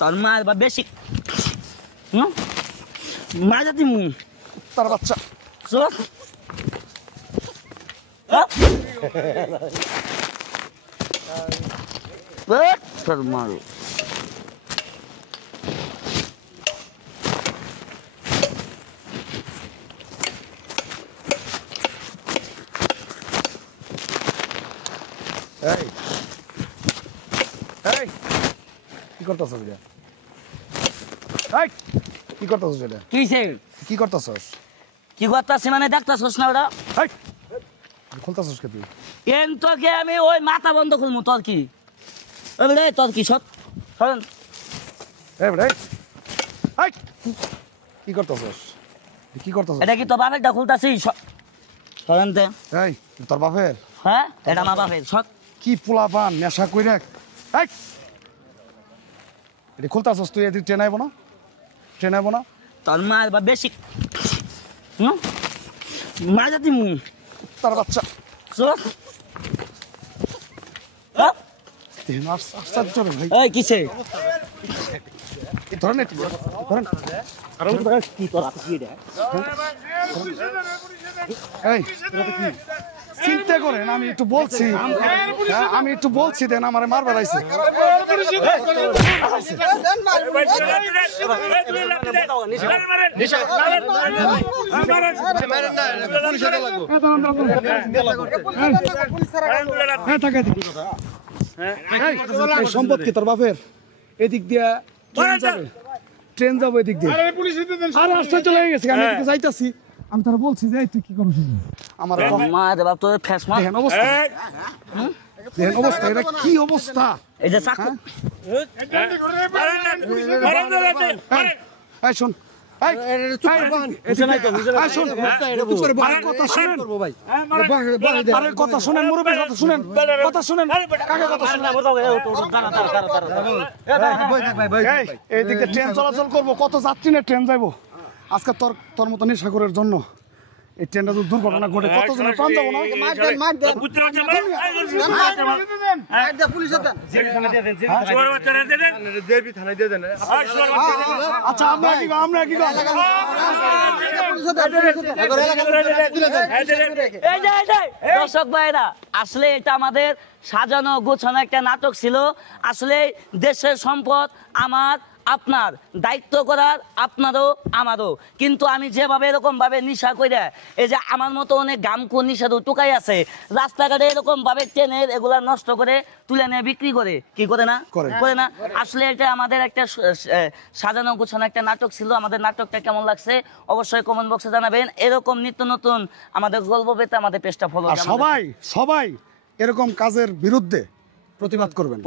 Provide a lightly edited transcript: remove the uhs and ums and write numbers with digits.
তোর মার বা বেশি মা যাতি মুই তার বাচ্চা চল তোর মারো এই এই কি করতেছস এটা? এই কি করতেছস এটা? কিসে কি করতেছস? কি করতাছি মানে দেখতাছস না ওরা এই খুলতেছস কে তুই? এন তোকে আমি ওই মাথা বন্ধ করবো তোর কি রে তোর কি সব শোন এই বড় এই কি করতেছস? কি করতেছস? এটা কি তোর বাপেরটা খুলতাছি শোনেন তে এই তোর বাপের? হ্যাঁ এটা আমার বাপের সব কি পোলাপান নেশা কইরা এই এটা খুলতেছস তুই? এদিকে ট্রেন আইব না? ট্রেন আইব না? তোর মার বা বেশি মা যাতি মুই তার বাচ্চা চল তেন আশ্চর্য রে ভাই। এই কিসে এই ধরেন একটু ধরেন কি তোর হাতে কি এটা এই এটা কি চিন্তা করেন? আমি একটু বলছি, হ্যাঁ, আমি একটু বলছি দেন আমারে মার বেড়াইছে। সম্পদ কি তোর বাপের? এদিক দিয়া ট্রেন যাবো এদিক দিয়ে। আর আশ্চর্য লেগে গেছে, আমি এদিকে যাইতাছি। আমি তারা বলছি যে তুই কি করছিস আমার মা রে বাপ তোর ফেস মা দেখেন অবস্থা, দেখেন অবস্থা, এটা কি অবস্থা? এই যে চাকু এই শোন, কথা শুনেন মুরব্বী, কথা শুনেন, কথা শুনেন, কাকে কথা শুনেন? এইদিকে ট্রেন চলাচল করবো, কত যাত্রী নিয়ে ট্রেন যাইবো। আজকে তোর মতো নেশাখোরের জন্য এই ট্রেনটা যদি দুর্ঘটনা ঘটে কতজনের প্রাণ যাবো না? আচ্ছা আমরা কি দর্শক ভাইরা, আসলে এটা আমাদের সাজানো গোছানো একটা নাটক ছিল। আসলে দেশের সম্পদ আমার আপনার, দায়িত্ব করার আপনারও আমারও। কিন্তু আমি যেভাবে এরকম ভাবে নিশা করে, এই যে আমার মতো অনেক গামকু নিশা টুকাই আছে রাস্তাঘাটে, এরকম ভাবে ট্রেনের এগুলা নষ্ট করে তুলে নিয়ে বিক্রি করে, কি করে না করে না। আসলে এটা আমাদের একটা সাজানো গোছানো একটা নাটক ছিল। আমাদের নাটকটা কেমন লাগছে অবশ্যই কমেন্ট বক্সে জানাবেন। এরকম নিত্য নতুন আমাদের গল্প পেতে আমাদের পেজটা ফলো করবেন। সবাই এরকম কাজের বিরুদ্ধে প্রতিবাদ করবেন।